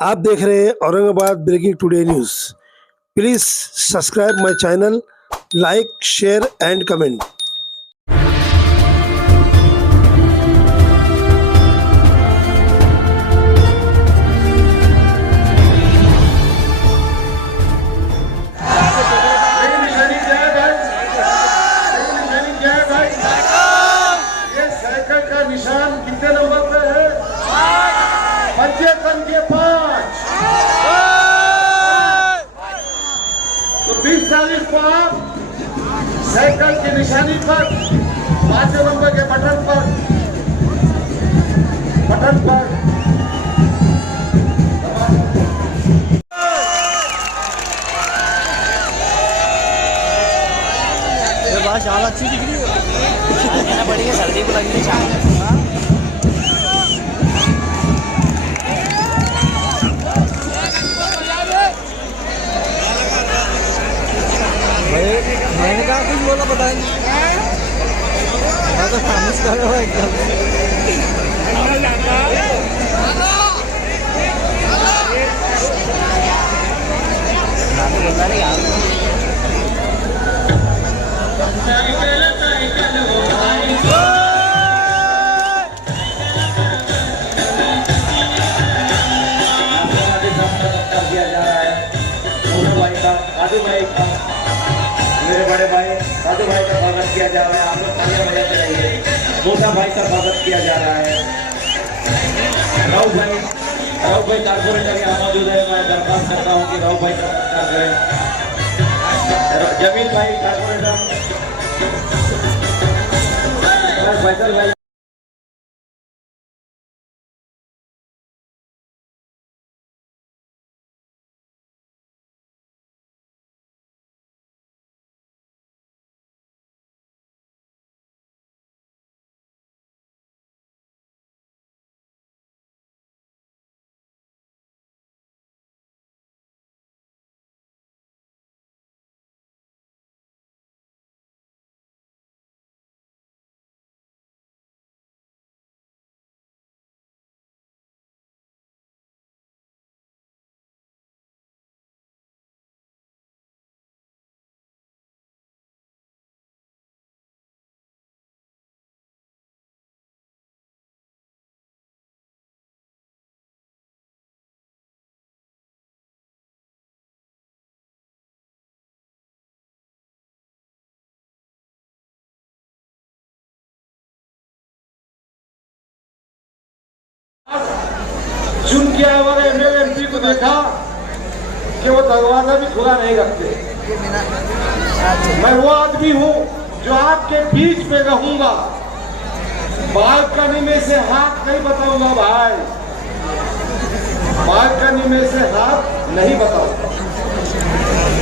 आप देख रहे हैं Aurangabad breaking today news. Please subscribe my channel, like, share and comment. निशान कितने नंबर पे है? 55 के 5। तो 20 तारीख को आप साइकिल की निशानी पर 5 नंबर के बटन पर शाम अच्छी दिख रही है। कहना पड़ेगा सर्दी को लगी शाम। मैंने कहा कुछ बोला पता नहीं, मैं तो खामोश कर रहा हूँ एकदम। मेरे बड़े भाई साधु भाई का स्वागत किया जा रहा है। आप लोग तालियां बजाते रहिए। मोटा भाई का स्वागत किया जा रहा है। राव भाई कारपोरेटर यहाँ मौजूद है। मैं दरख्वास्त करता हूँ कि राव भाई का सत्कार करें। जमील भाई कारपोरेटर, फैसल भाई, चुन के आए वाले एमएलए एमपी को देखा कि वो दरवाजा भी खुला नहीं रखते। मैं वो आदमी हूँ जो आपके बीच में रहूंगा। बालकनी में से हाथ नहीं बताऊंगा भाई, बालकनी में से हाथ नहीं बताऊंगा।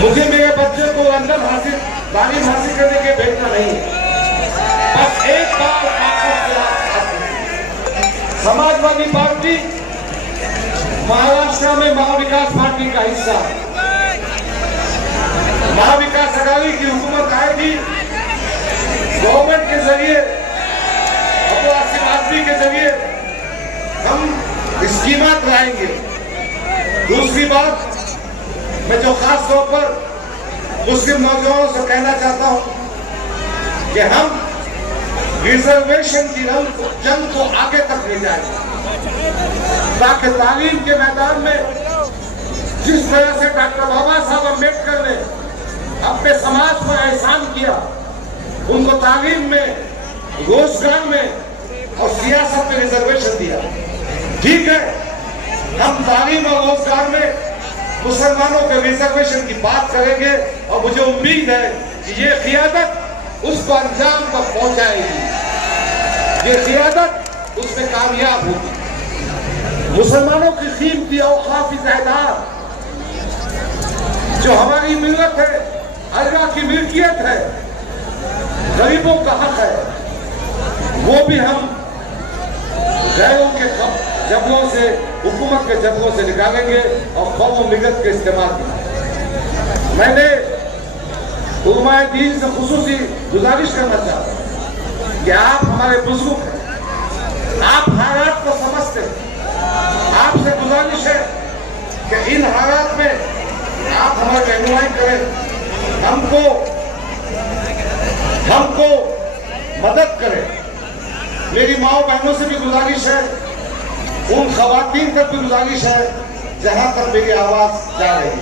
मुझे मेरे बच्चे को अंदर तालीम हासिल करने के भेजना नहीं है। बस एक बार समाजवादी पार्टी महाराष्ट्र में महाविकास पार्टी का हिस्सा, महाविकास अघाड़ी की हुकूमत आएगी। गवर्नमेंट के जरिए, अब्दुल आदमी के जरिए हम स्कीमात लाएंगे। दूसरी बात, मैं जो खास तौर पर मुस्लिम नौजवानों से कहना चाहता हूं कि हम रिजर्वेशन की जंग को आगे तक ले जाएंगे, ताकि तालीम के मैदान में जिस तरह से डॉक्टर बाबा साहब अम्बेडकर ने अपने समाज पर एहसान किया, उनको तालीम में, रोजगार में और सियासत में रिजर्वेशन दिया। ठीक है, हम तालीम और रोजगार में मुसलमानों के रिजर्वेशन की बात करेंगे और मुझे उम्मीद है कि ये क़ियादत उसको अंजाम तक पहुंचाएगी, ये क़ियादत उसमें कामयाब होगी। मुसलमानों की कीमती औकाफी जायदाद जो हमारी मिल्लत है, अल्लाह की मिल्कियत है, गरीबों का हक है, वो भी हम गैरों के जबरों से, हुकूमत के जबरों से निकालेंगे और कौम मिल्लत के इस्तेमाल की। मैंने उलमाए दीन से खुसूसी गुजारिश करना चाहता हूं कि आप हमारे बुजुर्ग हैं, आप हालात को समझते हैं। आपसे गुजारिश है हमारी रहनुमाई करें, हमको मदद करें। मेरी माओ बहनों से भी गुजारिश है, उन खवातीन तक भी गुजारिश है जहां तक मेरी आवाज जा रही है।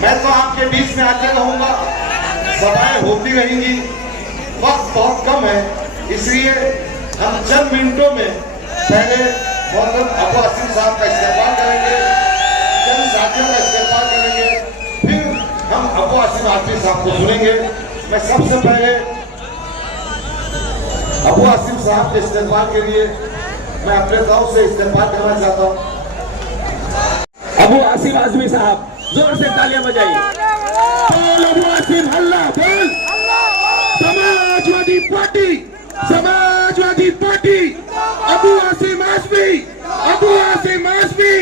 मैं तो आपके बीच में आते रहूंगा, सभाएं होती रहेंगी, वक्त बहुत कम है, इसलिए हम चंद मिनटों में पहले मोहम्मद अबू आसिम साहब का इस्तेमाल करेंगे, चंद साथियों का इस्तेमाल करेंगे, फिर हम अबू आसिम आसिम साहब को सुनेंगे। मैं सबसे पहले अबू आसिम साहब के इस्तेमाल के लिए मैं अपने तरफ से इस्तेमाल करना चाहता हूँ। अबू आसिम आजमी साहब, जोर से तालियां बजाइए। बोल अबू आसिम, हल्ला बोल। समाजवादी पार्टी, समाजवादी पार्टी, अबू आसिम आजमी, अबू आसिम आजमी,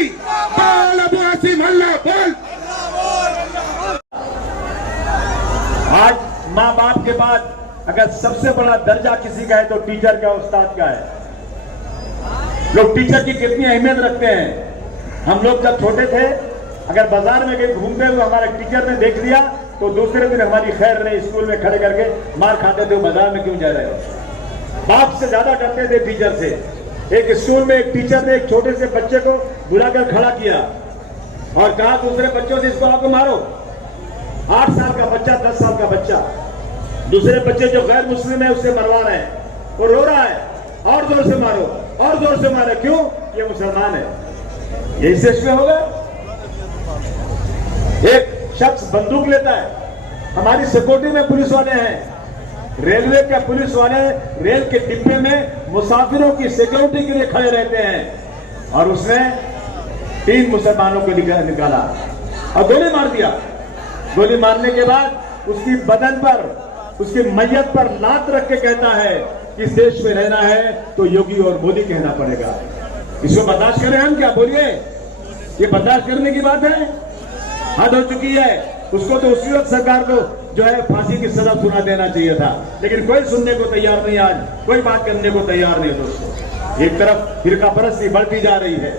बोल अबू आसिम, हल्ला बोल। आज माँ बाप के बाद अगर सबसे बड़ा दर्जा किसी का है तो टीचर का, उस्ताद का है। लोग टीचर की कितनी अहमियत रखते हैं। हम लोग जब छोटे थे, अगर बाजार में कहीं घूमते हुए हमारे टीचर ने देख लिया तो दूसरे दिन हमारी खैर नहीं, स्कूल में खड़े करके मार खाते थे, बाजार में क्यों जा रहे हो। बाप से ज्यादा डरते थे टीचर से। एक स्कूल में एक टीचर ने एक छोटे से बच्चे को बुलाकर खड़ा किया और कहा दूसरे बच्चों से, इसको आपको मारो। 8 साल का बच्चा, 10 साल का बच्चा, दूसरे बच्चे जो गैर मुस्लिम है उससे मरवा रहे हैं, वो रो रहा है, और जोर से मारो, और जोर से मारो, क्यों? ये मुसलमान है। यही देश में होगा। एक शख्स बंदूक लेता है, हमारी सिक्योरिटी में पुलिस वाले हैं, रेलवे के पुलिस वाले रेल के डिब्बे में मुसाफिरों की सिक्योरिटी के लिए खड़े रहते हैं, और उसने 3 मुसलमानों को निकाला और गोली मार दिया। गोली मारने के बाद उसकी बदन पर, उसकी मैयत पर लात रख के कहता है कि इस देश में रहना है तो योगी और मोदी कहना पड़ेगा। इसको बर्दाश्त करें हम क्या? बोलिए, ये बर्दाश्त करने की बात है? हद हो चुकी है। उसको तो उसी वक्त सरकार को जो है फांसी की सजा सुना देना चाहिए था, लेकिन कोई सुनने को तैयार नहीं, आज कोई बात करने को तैयार नहीं। दोस्तों, एक तरफ फिरका परस्ती बढ़ती जा रही है,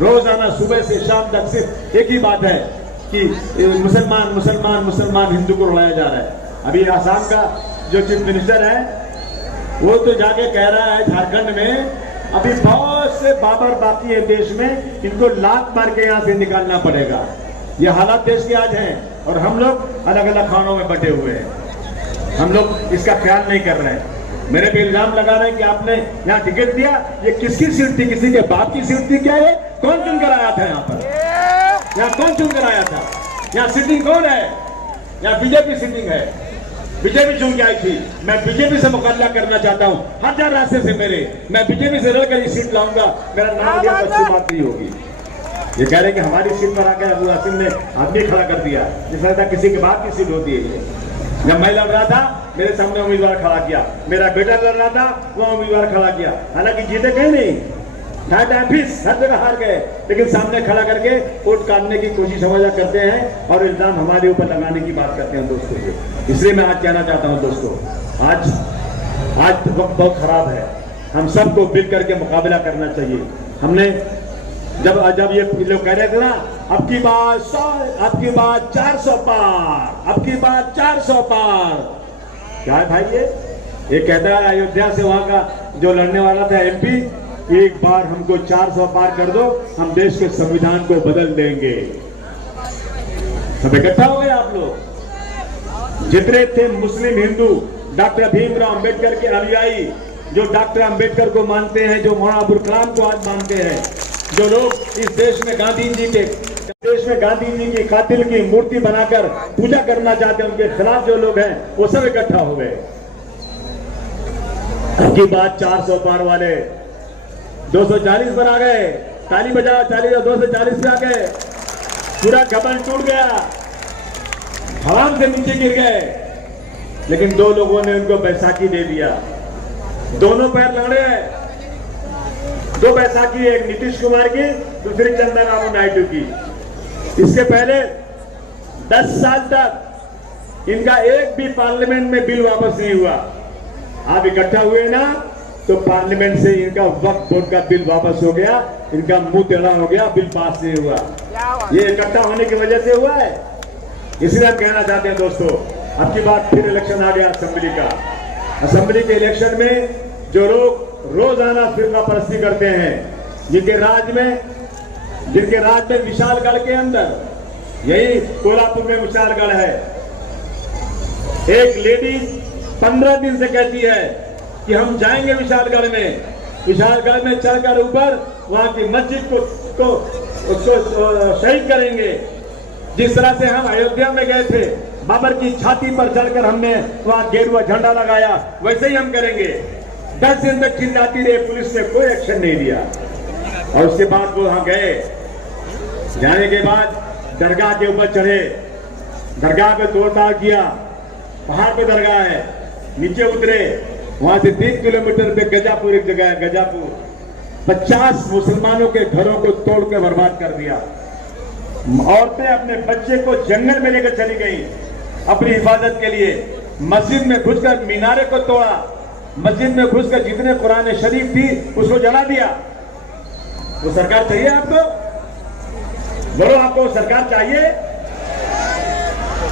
रोजाना सुबह से शाम तक सिर्फ एक ही बात है कि मुसलमान मुसलमान मुसलमान, हिंदू को उड़ाया जा रहा है। अभी आसाम का जो चीफ मिनिस्टर है वो तो जाके कह रहा है झारखंड में अभी बहुत से बाबर बाकी है देश में, इनको लात मार के यहां से निकालना पड़ेगा। ये हालात देश के आज हैं और हम लोग अलग अलग खानों में बटे हुए हैं। हम लोग इसका ख्याल नहीं कर रहे हैं। मेरे पे इल्जाम लगा रहे हैं कि आपने यहाँ टिकट दिया, ये किसकी सीट थी? किसी के बाप की सीट थी क्या? ये कौन चुन कर आया था यहाँ पर? यहाँ कौन चुन कर आया था? यहाँ सिटिंग कौन है? यहाँ बीजेपी सिटिंग है, बीजेपी चुन के आई थी। मैं बीजेपी से मुकाबला करना चाहता हूँ, हजार रास्ते से मैं बीजेपी से लड़कर ये सीट लाऊंगा। मेरा नाम लिया तो अच्छी बात नहीं होगी। ये कह रहे कि हमारी सीट पर आकर अबू आसिम ने आदमी खड़ा कर दिया, जिस तरह किसी के बाप की सीट होती है। जब मैं लड़ रहा था, मेरे सामने उम्मीदवार खड़ा किया, मेरा बेटा लड़ रहा था, वह उम्मीदवार खड़ा किया, हालांकि जीते कहीं नहीं, हर जगह हार गए, लेकिन सामने खड़ा करके वोट काटने की कोशिश हमेशा करते हैं और इल्जाम हमारे ऊपर लगाने की बात करते हैं दोस्तों। इसलिए मैं आज कहना चाहता हूं दोस्तों, आज वक्त बहुत खराब है, हम सबको मिल करके मुकाबला करना चाहिए। हमने जब ये लोग कह रहे थे ना, अब की बात 400 पार, अब की बात 400 पार, क्या है भाई? ये कहता है अयोध्या से वहां का जो लड़ने वाला था MP, एक बार हमको 400 पार कर दो, हम देश के संविधान को बदल देंगे। सब इकट्ठा हो गए आप लोग। जितने थे मुस्लिम हिंदू, डॉक्टर भीमराव अंबेडकर के अनुयायी, जो डॉक्टर अंबेडकर को मानते हैं, जो मौलाना अबुल कलाम को आज मानते हैं, जो लोग इस देश में गांधी जी की कातिल की मूर्ति बनाकर पूजा करना चाहते हैं, उनके खिलाफ जो लोग हैं वो सब इकट्ठा हो गए। की बात 400 पार वाले 240 पर आ गए, ताली बजाओ, 240 पे आ गए, पूरा गबन टूट गया, हवाम से नीचे गिर गए, लेकिन 2 लोगों ने उनको बैसाखी दे दिया। दोनों पैर लड़े, 2 बैसाखी, एक नीतीश कुमार की, दूसरी चंद्रबाबू नायडू की। इसके पहले 10 साल तक इनका एक भी पार्लियामेंट में बिल वापस नहीं हुआ। आप इकट्ठा हुए ना, तो पार्लियामेंट से इनका वक्फ बोर्ड का बिल वापस हो गया, इनका मुंह टेढ़ा हो गया, बिल पास नहीं हुआ। ये इकट्ठा होने की वजह से हुआ है। इसलिए हम कहना चाहते हैं दोस्तों, अब की बार फिर इलेक्शन आ गया असेंबली का। असेंबली के इलेक्शन में जो लोग रोजाना फिरका परस्ती करते हैं, जिनके राज में विशालगढ़ के अंदर, यही कोल्हापुर में विशालगढ़ है, एक लेडी 15 दिन से कहती है कि हम जाएंगे विशालगढ़ में चढ़कर ऊपर वहां की मस्जिद को शहीद करेंगे। जिस तरह से हम अयोध्या में गए थे, बाबर की छाती पर चढ़कर हमने वहां गेरुआ झंडा लगाया, वैसे ही हम करेंगे। 10 दिन तक चिल्लाती रही, पुलिस ने कोई एक्शन नहीं लिया। और उसके बाद वो वहां गए, जाने के बाद दरगाह के ऊपर चढ़े, दरगाह पे तोड़ताड़ किया, पहाड़ पे दरगाह है, नीचे उतरे, वहां से 3 किलोमीटर पे गजापुर एक जगह है, गजापुर 50 मुसलमानों के घरों को तोड़ के बर्बाद कर दिया। औरतें अपने बच्चे को जंगल में लेकर चली गई अपनी हिफाजत के लिए। मस्जिद में घुसकर मीनारे को तोड़ा, मस्जिद में घुसकर जितने कुरान शरीफ थी उसको जला दिया। वो सरकार चाहिए आपको? बोलो, आपको सरकार चाहिए?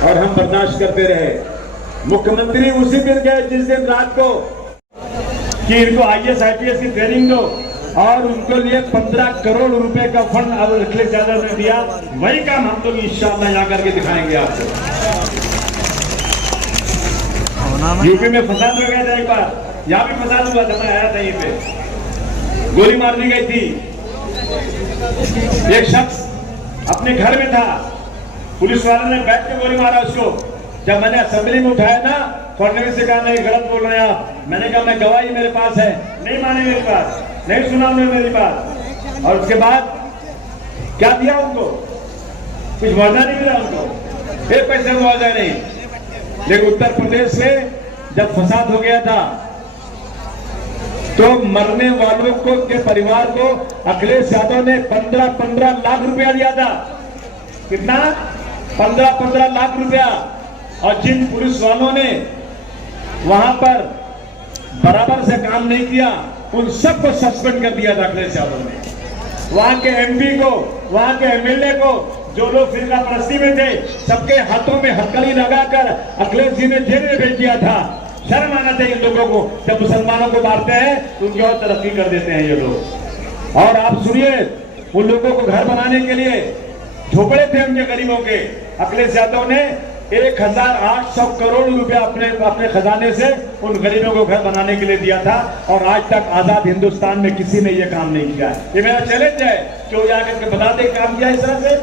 और हम बर्दाश्त करते रहे। मुख्यमंत्री उसी दिन गए जिस दिन रात को कि इनको IAS IPS की ट्रेनिंग दो, और उनके लिए 15 करोड़ रुपए का फंड अखिलेश यादव ने दिया। वही काम हम लोग इंशाअल्लाह यहाँ करके दिखाएंगे आपको। यूपी में फसाद हो गया था एक बार, यहाँ भी फसाद हुआ था, मैं आया था यहीं पे, गोली मार दी गई थी। एक शख्स अपने घर में था, पुलिस वालों ने बैठ के गोली मारा उसको। जब मैंने असेंबली में उठाया ना, फडणवीस से कहा नहीं, गलत बोल रहे हैं आप। मैंने कहा मैं गवाही मेरे पास है, नहीं माने मेरी बात, नहीं सुना उन्होंने मेरी बात। और उसके बाद क्या दिया उनको? कुछ मुआवजा नहीं मिला उनको, फिर पैसे मुआवजा नहीं। लेकिन उत्तर प्रदेश में जब फसाद हो गया था तो मरने वालों को के परिवार को अखिलेश यादव ने 15-15 लाख रुपया दिया था। कितना? 15-15 लाख रुपया। और जिन पुलिस वालों ने वहां पर बराबर से काम नहीं किया, उन सबको सस्पेंड कर दिया था अखिलेश यादव ने। वहां के MP को, वहां के MLA को, जो लोग फिरका परस्ती में थे, सबके हाथों में हथकड़ी लगाकर अखिलेश जी ने जेल में भेज दिया था। शर्म आना चाहिए इन लोगों को। जब मुसलमानों को मारते हैं तो उनकी और तरक्की कर देते हैं ये लोग। और आप सुनिए, उन लोगों को घर बनाने के लिए झोपड़े थे उनके गरीबों के, अखिलेश यादव ने 1800 करोड़ रुपया अपने खजाने से उन गरीबों को घर बनाने के लिए दिया था। और आज तक आजाद हिंदुस्तान में किसी ने यह काम नहीं किया। ये मेरा चैलेंज है कि वो जाकर के बता दे काम किया इस तरह से।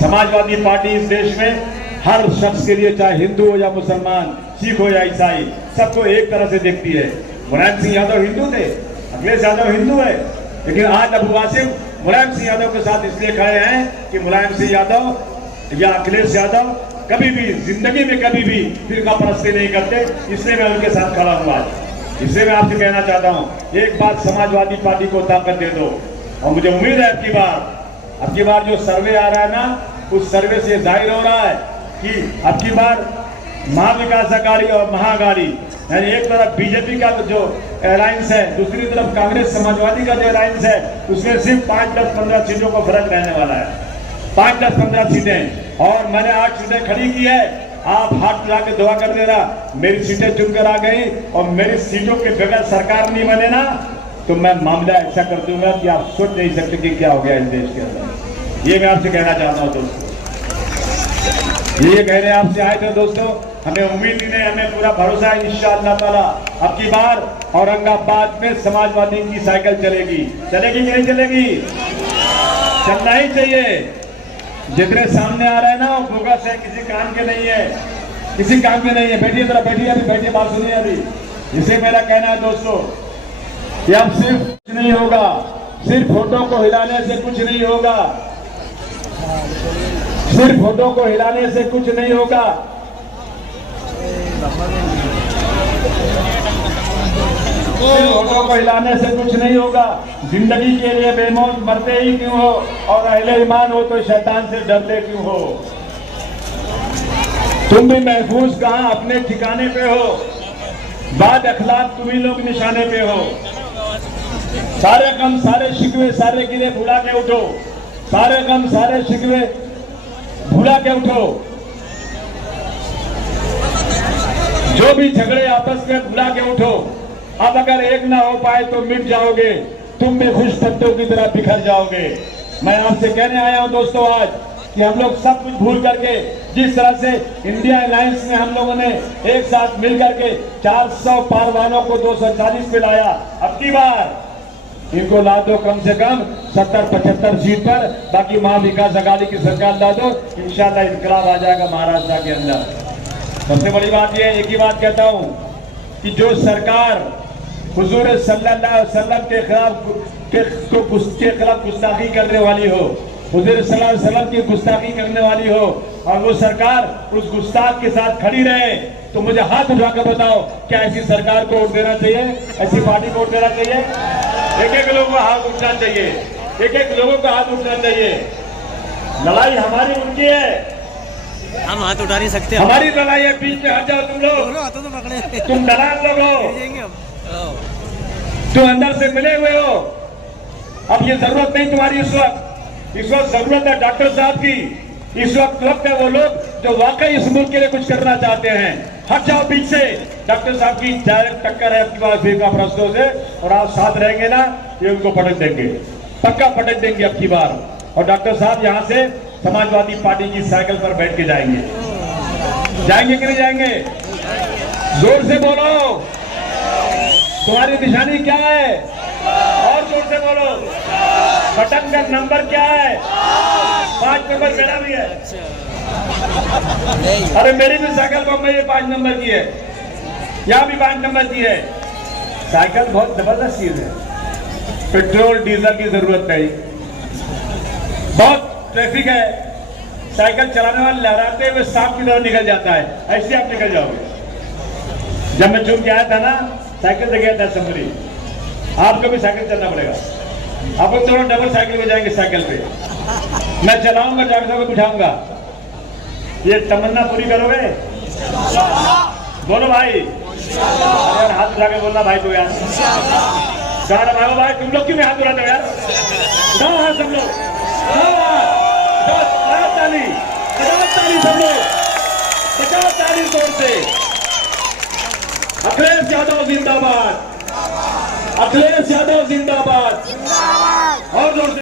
समाजवादी पार्टी इस देश में हर शख्स के लिए, चाहे हिंदू हो या मुसलमान, सिख हो या ईसाई, सबको एक तरह से देखती है। मुलायम सिंह यादव हिंदू थे, अखिलेश यादव हिंदू है, लेकिन आज अबू वासिम मुलायम सिंह यादव के साथ इसलिए खड़े हैं कि मुलायम सिंह यादव या अखिलेश यादव कभी भी जिंदगी में कभी भी फिरका परस्ती नहीं करते, इसलिए मैं उनके साथ खड़ा हुआ। इसलिए मैं आपसे कहना चाहता हूँ, एक बात समाजवादी पार्टी को ताकत दे दो। और मुझे उम्मीद है अब की बार जो सर्वे आ रहा है ना, उस सर्वे से जाहिर हो रहा है कि अब की बार महाविकास अघाड़ी और महाअघाड़ी, यानी एक तरफ बीजेपी का जो अलायंस है, दूसरी तरफ कांग्रेस समाजवादी का जो अलायंस है, उसमें सिर्फ 5, 10, 15 सीटों का फर्क रहने वाला है। 5, 10, 15 सीटें। और मैंने 8 सीटें खड़ी की है। आप हाथ मिला के दुआ कर देना, मेरी सीटें चुनकर आ गई और मेरी सीटों के बगैर सरकार नहीं बने ना, तो मैं मामला ऐसा कर दूंगा कि आप सोच नहीं सकते कि क्या हो गया इस देश के अंदर। ये मैं आपसे कहना चाहता हूँ दोस्तों। ये कहने आपसे आए थे दोस्तों, हमें उम्मीद ही नहीं, हमें पूरा भरोसा है इंशाअल्लाह ताला अब की बार औरंगाबाद में समाजवादी की साइकिल चलेगी। चलेगी कि नहीं चलेगी? चलना ही चाहिए। जितने सामने आ रहे हैं ना, वो बोगस है, किसी काम के नहीं है, किसी काम के नहीं है। बैठिए जरा, बैठिए अभी, बैठिए, बात सुनिए अभी। इसे मेरा कहना है दोस्तों कि अब सिर्फ कुछ नहीं होगा, सिर्फ फोटो को हिलाने से कुछ नहीं होगा, सिर्फ फोटो को हिलाने से कुछ नहीं होगा। फोटो को हिलाने से कुछ नहीं होगा। जिंदगी के लिए बेमौत मरते ही क्यों हो, और अहले ईमान हो तो शैतान से डरते क्यों हो। तुम भी महफूज कहां अपने ठिकाने पे हो, बाद अखलाक तुम ही लोग निशाने पे हो। सारे गम सारे शिकवे सारे गिले भुला के उठो, सारे गम सारे शिकवे भुला के उठो। जो भी झगड़े आपस में बुला के उठो, अब अगर एक ना हो पाए तो मिट जाओगे, तुम भी खुश पत्तों की तरह बिखर जाओगे। मैं आपसे कहने आया हूं दोस्तों आज कि हम लोग सब कुछ भूल करके, जिस तरह से इंडिया अलायंस में हम लोगों ने एक साथ मिल करके 400 पार वालों को 240 पे लाया, अब की बार इनको ला दो कम से कम 70-75 सीट पर, बाकी महाविकास अघाड़ी की सरकार ला दो, इंशाल्लाह इनकलाब आ जाएगा महाराष्ट्र के अंदर। सबसे बड़ी बात यह है, एक ही बात कहता हूं कि जो सरकार हुजूर सल्लल्लाहु अलैहि वसल्लम के खिलाफ गुस्ताखी करने वाली हो, हुजूर सल्लल्लाहु अलैहि वसल्लम की गुस्ताखी करने वाली हो, और वो सरकार उस गुस्ताख के साथ खड़ी रहे, तो मुझे हाथ उठाकर बताओ, क्या ऐसी सरकार को वोट देना चाहिए? ऐसी पार्टी को वोट देना चाहिए? एक एक लोगों को हाथ उठना चाहिए, एक एक लोगों को हाथ उठना चाहिए। लड़ाई हमारी उनकी है, हम हाथ उठा नहीं सकते। हमारी लड़ाई है, बीच में हट जाओ तुम लोग। हाथों तो पकड़े, तुम दलाल लोग हो, जाएंगे हम। तुम अंदर से मिले हुए हो। अब ये जरूरत नहीं तुम्हारी इस वक्त जरूरत है डॉक्टर साहब की। इस वक्त है वो लोग जो वाकई इस मुल्क के लिए कुछ करना चाहते हैं। हट जाओ बीच से, डॉक्टर साहब की डायरेक्ट टक्कर है आपकी बात फिर प्रश्नों से, और आप साथ रहेंगे ना, ये उनको पटक देंगे, पक्का पटक देंगे अब की बार। और डॉक्टर साहब यहाँ से समाजवादी पार्टी की साइकिल पर बैठ के जाएंगे, जाएंगे कि नहीं जाएंगे? जोर से बोलो, तुम्हारी निशानी क्या है? और जोर से बोलो, बटन का नंबर क्या है? 5 नंबर मेरा भी है। अरे मेरी भी साइकिल बम्बई में 5 नंबर की है, यहाँ भी 5 नंबर की है। साइकिल बहुत जबरदस्त चीज है, पेट्रोल डीजल की जरूरत नहीं, बहुत ट्रैफिक है, साइकिल चलाने वाले लहराते हुए सांप की तरह निकल जाता है, ऐसे आप निकल जाओगे। जब मैं चुन के आया था ना, साइकिल से गया था असम्बली, आपको भी साइकिल चलना पड़ेगा। आप लोग दोनों डबल साइकिल में जाएंगे, साइकिल पे मैं चलाऊंगा, डॉक्टर साहब को बिठाऊंगा। ये तमन्ना पूरी करोगे? बोलो भाई, यार हाथ उठा के बोलना भाई को यार। सारा भाई भाई तुम लोग क्यों नहीं हाथ उठाते हो यार? सब हाथ सब लोग, ताली सब लोग, 50 ताली जोर से। अखिलेश यादव जिंदाबाद, अखिलेश यादव जिंदाबाद।